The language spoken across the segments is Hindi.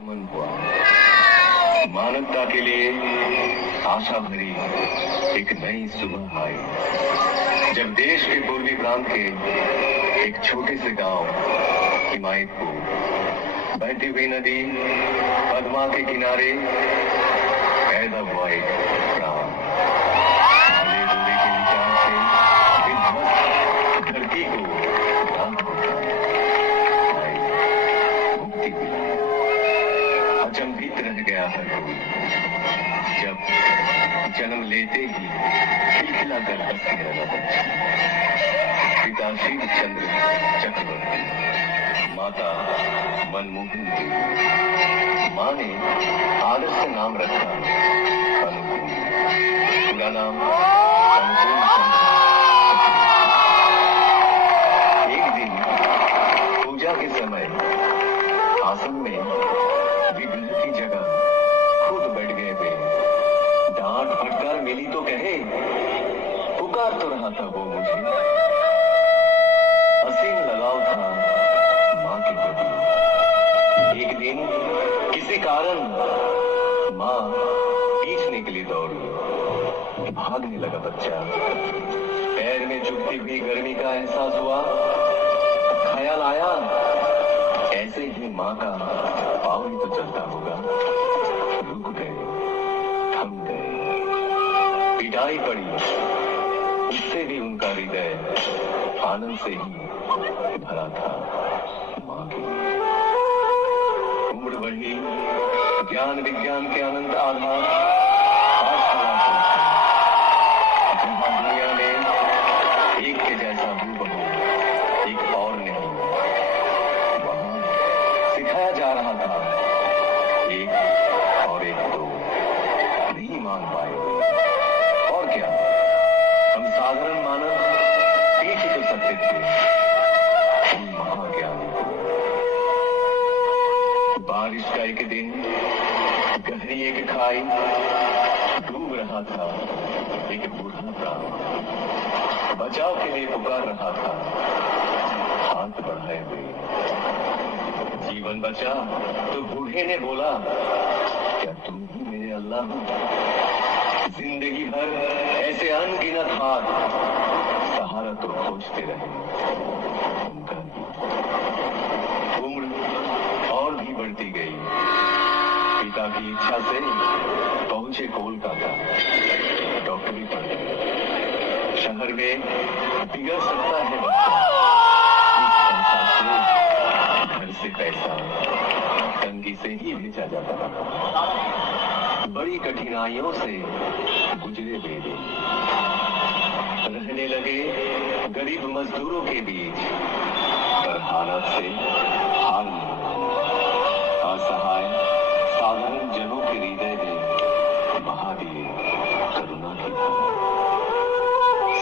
मन हुआ मानवता के लिए आशा भरी एक नई सुबह आई जब देश के पूर्वी प्रांत के एक छोटे से गांव हिमायतपुर बहती हुई नदी पद्मा के किनारे पैदा हुआ एक प्राण भले बुरे के विचार से विध्वस्त धरती को राह दिखाई, मुक्ति दिलाई। अचंभित रह गया हर कोई जब जन्म लेते ही खिलखिला कर हंसने लगा बच्चा। पिता शिव चंद्र चक्रवर्ती, माता मनमोहन देवी। माँ ने आदर से नाम रखा अनुकूल, पूरा नाम अनुकूल चंद्र। एक दिन पूजा के समय आसन में विघ्न की जगह खुद बैठ गए वे। डांट फटकार मिली तो कहे, पुकार तो रहा था वो मुझे। असीम लगाव था माँ के प्रति। एक दिन किसी कारण माँ पीछने के लिए दौड़ी। भागने लगा बच्चा। पैर में चुभती हुई गर्मी का एहसास हुआ। ख्याल आया, ऐसे ही माँ का पाँव ही तो चलता होगा। रुक गए, थम गए। पिटाई पड़ी, उससे भी उनका हृदय आनंद से ही भरा था। माँ की उम्र बढ़ी, ज्ञान विज्ञान के अनंत आधार पाठशाला पहुंचे, जहाँ दुनिया में एक के जैसा हूबहू एक और नहीं। वहाँ सिखाया जा रहा था एक और एक दो नहीं मान पाए। और क्या, हम साधारण मानव पीछ तो सकते थे उन महाज्ञानी को। बारिश का एक दिन गहरी एक खाई, डूब रहा था एक बूढ़ा प्राण। बचाव के लिए पुकार रहा था हाथ बढ़ाए हुए। जीवन बचा तो बूढ़े ने बोला, क्या तुम ही मेरे अल्लाह हो? जिंदगी भर ऐसे अनगिनत हाथ सहारा तो खोजते रहे उनका ही। उम्र और भी बढ़ती गई। पिता की इच्छा से पहुंचे कोलकाता, डॉक्टरी पढ़ने। शहर में बिगड़ सकता है बच्चा, इस संसार से घर से पैसा तंगी से ही भेजा जाता था। बड़ी कठिनाइयों से गुजरे वे दिन। रहने लगे गरीब मजदूरों के बीच, पर हालात से हार नहीं। असहाय साधारण जनों के हृदय में बहा दिए करुणा की धारा।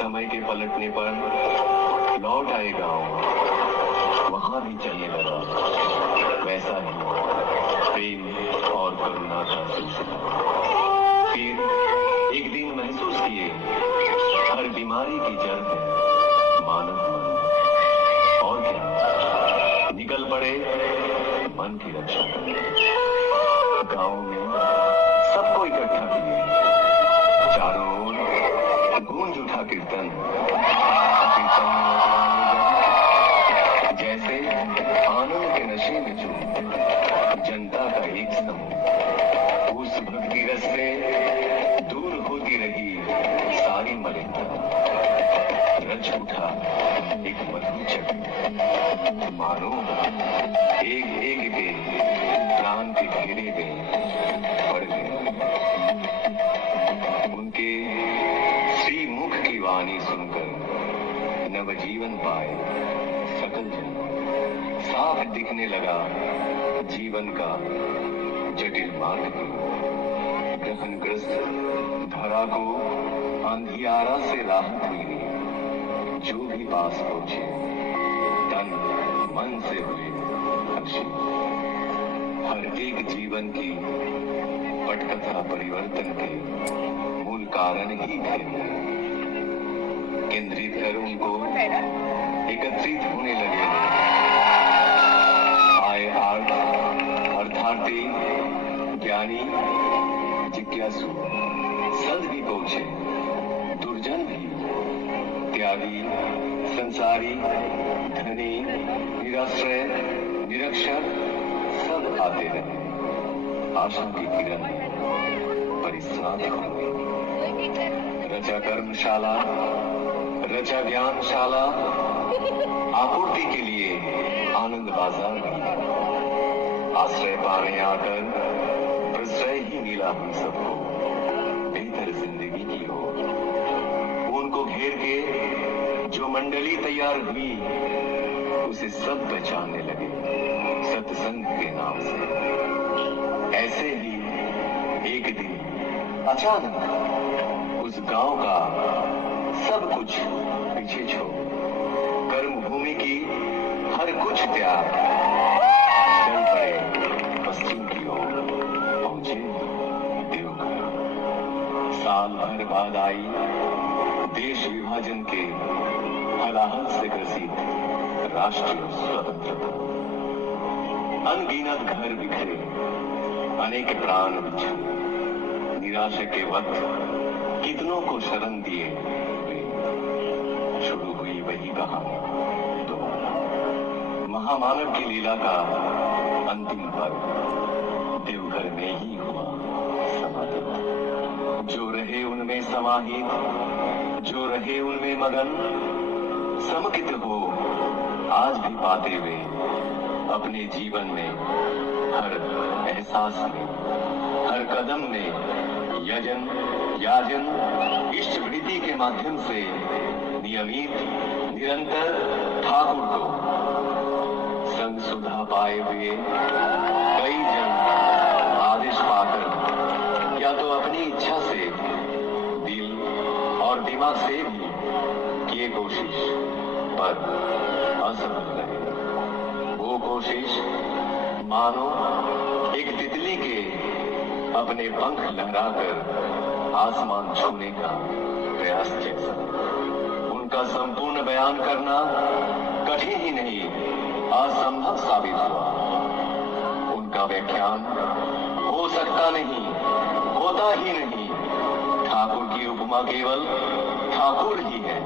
समय के पलटने पर लौट आए गांव, वहां भी चलने लगा वैसा ही प्रेम और करुणा का सिलसिला। फिर एक दिन महसूस किए, हर बीमारी की जड़ है मानव मन। और क्या, निकल पड़े मन की रक्षा करने। गांव में सबको इकट्ठा किए, चारों ओर गूंज उठा कीर्तन। कीर्तन में नौजवान लोग जैसे आनंद के नशे में झूमते। जनता का एक समूह उस भक्ति रस से दूर होती रही सारी मलिनता। रच उठा एक मधुर चक्र, मानो एक एक के प्राण के घेरे में पड़ गए। उनके श्री मुख की वाणी सुनकर नवजीवन पाए सकल जन। साफ दिखने लगा जीवन का जटिल मार्ग। ग्रहणग्रस्त धरा को अंधियारा से राहत मिली। जो भी पास पहुंचे तन मन से हुए हर्षित। हर एक जीवन की पटकथा परिवर्तन के मूल कारण ही थे। केंद्रित कर उनको एकत्रित होने लगे। आय आर्ट अर्थात शरणार्थी, ज्ञानी, जिज्ञासु, संत भी पहुंचे, दुर्जन भी, त्यागी, संसारी, धनी, निराश्रय, निरक्षर, सब आते रहे। आशा की किरण परिश्रांत हो गई। रचा कर्मशाला, रचा ज्ञानशाला, आपूर्ति के लिए आनंद बाजार भी। आश्रय पाने आकर प्रश्रय ही मिला हम सबको, बेहतर जिंदगी की हो। उनको घेर के जो मंडली तैयार हुई, उसे सब पहचानने लगे सत्संग के नाम से। ऐसे ही एक दिन अचानक उस गांव का सब कुछ पीछे छोड़ कर्म भूमि की हर कुछ त्याग चल पड़े पश्चिम की ओर, पहुंचे देवघर। साल भर बाद आई देश विभाजन के हलाहल से ग्रसित राष्ट्रीय स्वतंत्रता। अनगिनत घर बिखरे, अनेक प्राण बिछड़े, निराशा के वक्त कितनों को शरण दिए शुरू हुई वही कहानी दोबारा। महामानव की लीला का अंतिम पर्व देवघर में ही हुआ समाहित। जो रहे उनमें समाहित, जो रहे उनमें मगन, समकित हो आज भी पाते हुए अपने जीवन में हर एहसास में, हर कदम में यजन, याजन, इष्ट वृत्ति के माध्यम से नियमित, निरंतर ठाकुर को संग सुधा पाए हुए कई जन आदेश पाकर या तो अपनी इच्छा से, दिल और दिमाग से भी किए कोशिश, पर असफल रहे। वो कोशिश मानो एक तितली के अपने पंख लहराकर आसमान छूने का प्रयास जैसा। उनका संपूर्ण बयान करना कठिन ही नहीं, असंभव साबित हुआ। उनका व्याख्यान हो सकता नहीं, होता ही नहीं। ठाकुर की उपमा केवल ठाकुर ही है।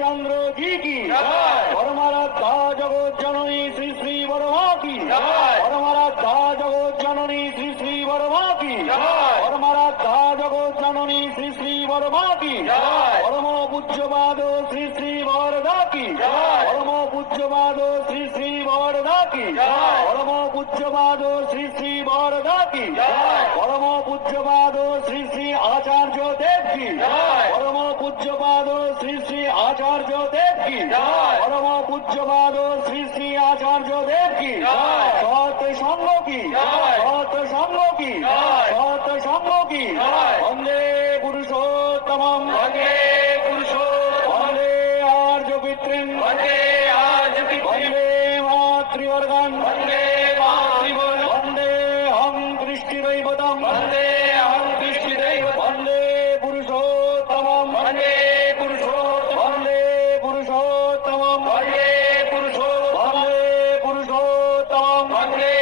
चंद्र जी की परमाराध्या जगत जननी श्री श्री वर्मा की परमाराध्या जगत जननी श्री श्री वर्मा की परमाराध्या जगत जननी श्री श्री वर्मा की परम पूज्यपाद श्री श्री वरदा की परम पूज्यपाद श्री श्री वरदा की परम पूज्यपाद श्री श्री वरदा की परम पूज्यपाद श्री श्री आचार्य देव की परम पूज्यपाद श्री श्री आचार्य देव की परम पूज्यपाद श्री श्री आचार्य देव की सत संग की सत संग की सत संग की वंदे पुरुषोत्तम वंदे पुरुषोत्तम वंदे आर्य पितृं वंदे मातृवर्गं वंदे वंदे हम दृष्टिदैवतं वंदे पुरुषोत्तमं वंदे पुरुषोत्तमं वंदे पुरुषोत्तमं वंदे